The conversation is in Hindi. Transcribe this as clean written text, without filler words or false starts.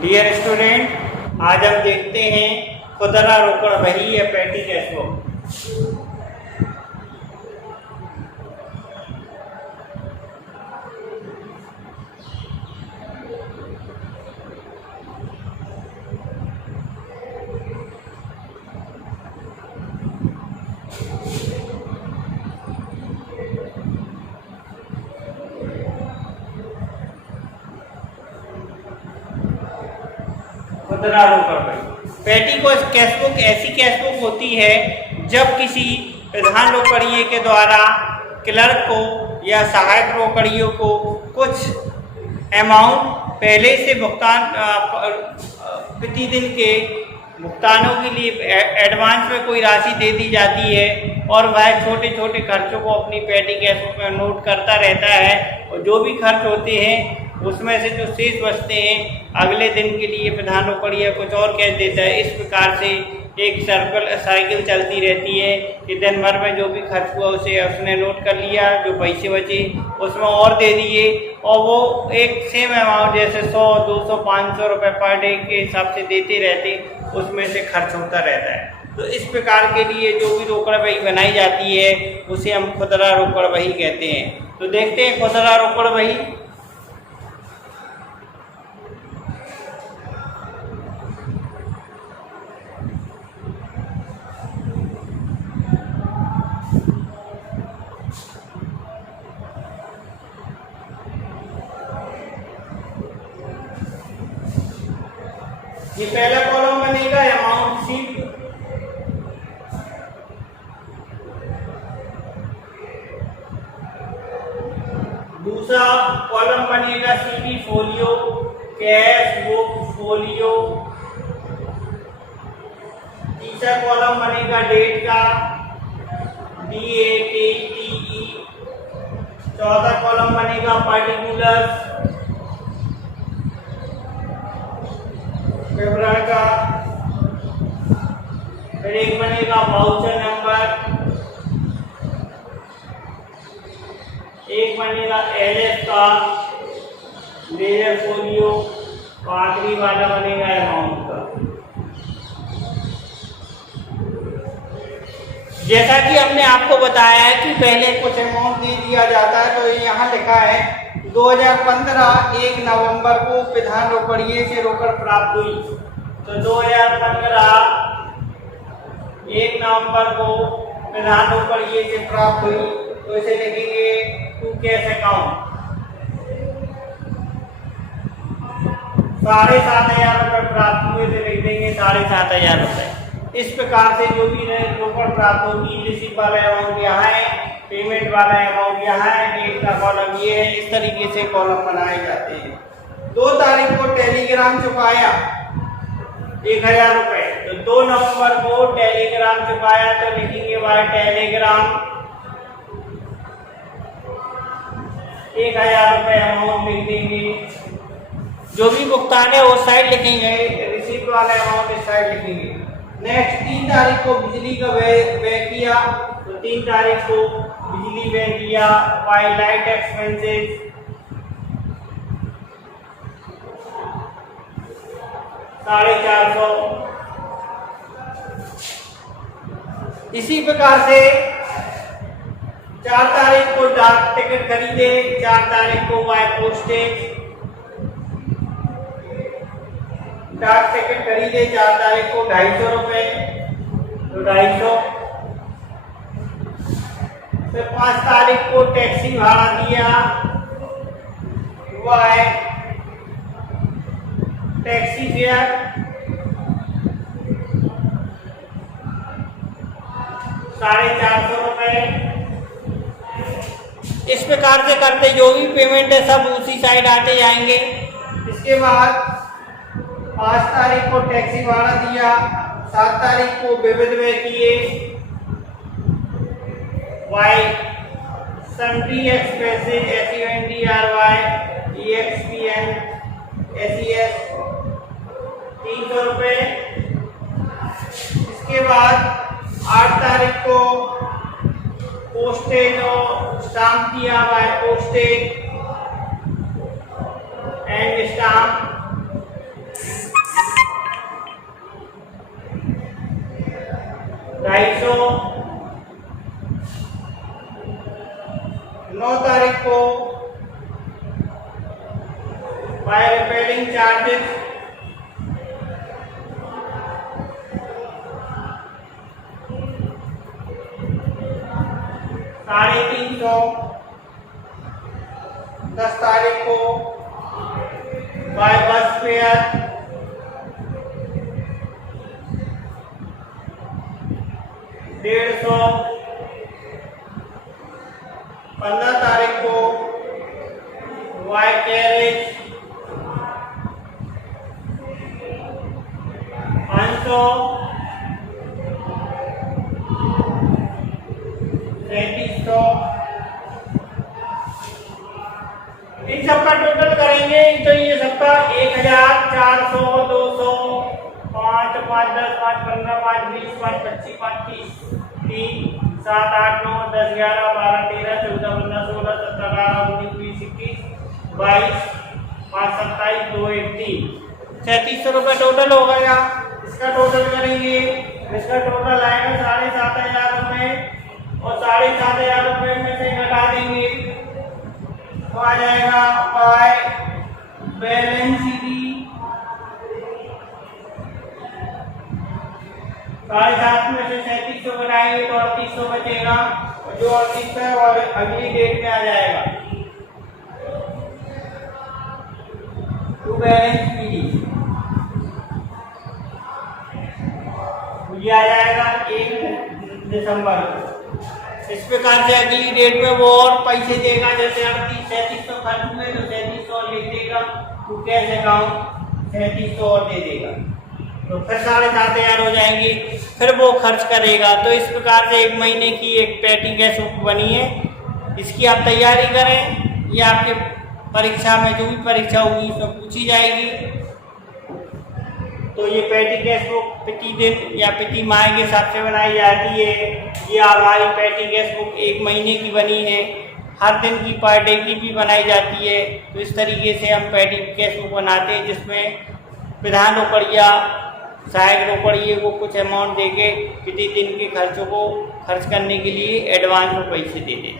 डियर स्टूडेंट, आज हम देखते हैं खुदरा रोकड़ बही या पेटी कैश बुक। खुदरा रोकड़ बही पेटी को कैश बुक ऐसी कैश बुक होती है जब किसी प्रधान रोकड़िये के द्वारा क्लर्क को या सहायक रोकड़ियों को कुछ अमाउंट पहले से भुगतान प्रतिदिन के भुगतानों के लिए एडवांस में कोई राशि दे दी जाती है और वह छोटे छोटे खर्चों को अपनी पेटी कैश बुक में नोट करता रहता है और जो भी खर्च होते हैं उसमें से जो शेष बचते हैं अगले दिन के लिए प्रधान रोकड़िया कुछ और कैश देता है। इस प्रकार से एक साइकिल चलती रहती है कि दिन भर में जो भी खर्च हुआ उसे उसने नोट कर लिया, जो पैसे बचे उसमें और दे दिए और वो एक सेम अमाउंट जैसे 100, 200, 500 रुपये पर डे के हिसाब से देते रहते, उसमें से खर्च होता रहता है। तो इस प्रकार के लिए जो भी रोकड़ बही बनाई जाती है उसे हम खुदरा रोकड़ बही कहते हैं। तो देखते हैं खुदरा रोकड़ बही। ये पहला कॉलम बनेगा अमाउंट शीट, दूसरा कॉलम बनेगा CD folio, cash book folio, तीसरा कॉलम बनेगा डेट का DATE, चौथा कॉलम बनेगा पर्टिकुलर्स विवरण का, फिर एक बनेगा वाउचर नंबर, एक बनेगा LF का लेजर फोलियो, आखिरी वाला बनेगा अमाउंट का। जैसा कि हमने आपको बताया है कि पहले कुछ अमाउंट दे दिया जाता है, तो यहाँ लिखा है 2015 1 नवंबर को प्रधान रोकड़िये से रोकड़ प्राप्त हुई। तो 2015 1 नवंबर को प्रधान रोकड़िये से प्राप्त हुई, तो इसे लिखेंगे टू कैश अकाउंट। 7,500 रुपये प्राप्त हुए थे, लिख देंगे 7,500 रुपये। इस प्रकार से जो भी रोकड़ प्राप्त होगी, रिसीव वाला अमाउंट यहाँ है, पेमेंट वाला अमाउंट यहाँ है, डेट का कॉलम ये है। इस तरीके से कॉलम बनाए जाते हैं। 2 तारीख को टेलीग्राम चुकाया 1,000 रुपये, तो 2 नवंबर को टेलीग्राम चुकाया, तो लिखेंगे बाय टेलीग्राम 1,000 रुपये अमाउंट लिख देंगे। जो भी भुगतान है उस साइड लिखेंगे, रिसीव वाला अमाउंट इस साइड लिखेंगे। नेक्स्ट 3 तारीख को बिजली का व्यय किया, तो 3 तारीख को बिजली व्यय किया बाय लाइट एक्सपेंसेस, ₹450। इसी प्रकार से 4 तारीख को डाक टिकट खरीदे, 4 तारीख को बाय पोस्टेज डाक टिकट खरीदे, 4 तारीख को 250 रुपये, तो 250। फिर 5 तारीख को टैक्सी भाड़ा दिया, हुआ है टैक्सी फेयर 450 रुपये। इस प्रकार से करते जो भी पेमेंट है सब उसी साइड आते जाएंगे। इसके बाद 5 तारीख को टैक्सी भाड़ा दिया, 7 तारीख को विविध व्यय किए वाई sundry expenses SUNDRY EXPN SES 300 रुपये। इसके बाद 8 तारीख को पोस्टेज और स्टाम्प किया बाय पोस्टेज एंड स्टाम्प 250। 9 तारीख को बाय रिपेयरिंग चार्जेस 350। 10 तारीख को बाय बस फेयर 150। 15 तारीख को बाय कैरेज 500। 3300। इन सबका टोटल करेंगे तो ये सबका 1400, 200, 5, 5, 10, 5, 15, 5, 20, 5, 25, 5, 30, 3, 7, 8, 9, 10, 11, 12, 13, 14, 15, 16, 17, 18, 19, 20, 21, 22, 5, 27, 2, 1, 3, 3700 रुपये टोटल हो गया। इसका टोटल करेंगे, इसका टोटल आएगा 7500 रुपये और 7500 रुपये में से घटा देंगे तो आ जाएगा बाय बैलेंस शीट 7.5 में से 3700 घटाएंगे तो 3800 बचेगा और जो 3800 है वो अगली डेट में आ जाएगा टू बैलेंस शीट। ये आ जाएगा 1 दिसंबर। इस प्रकार से अगली डेट में वो और पैसे देगा, जैसे 3700 खर्च हुए तो 3700 और लिख देगा, तो कैश अकाउंट 3700 और दे देगा तो फिर 7500 हो जाएंगे, फिर वो खर्च करेगा। तो इस प्रकार से 1 महीने की एक पेटी कैश बुक बनी है। इसकी आप तैयारी करें, ये आपके परीक्षा में जो भी परीक्षा होगी उसमें पूछी जाएगी। तो ये पेटी कैश बुक प्रति दिन या प्रति माह के हिसाब से बनाई जाती है। ये हमारी पेटी कैश बुक 1 महीने की बनी है, हर दिन की पर डे की भी बनाई जाती है। तो इस तरीके से हम पेटी कैश बुक बनाते हैं जिसमें प्रधान रोकड़िया सहायक रोकड़िए को कुछ अमाउंट देके प्रति दिन के खर्चों को खर्च करने के लिए एडवांस में पैसे दे दें।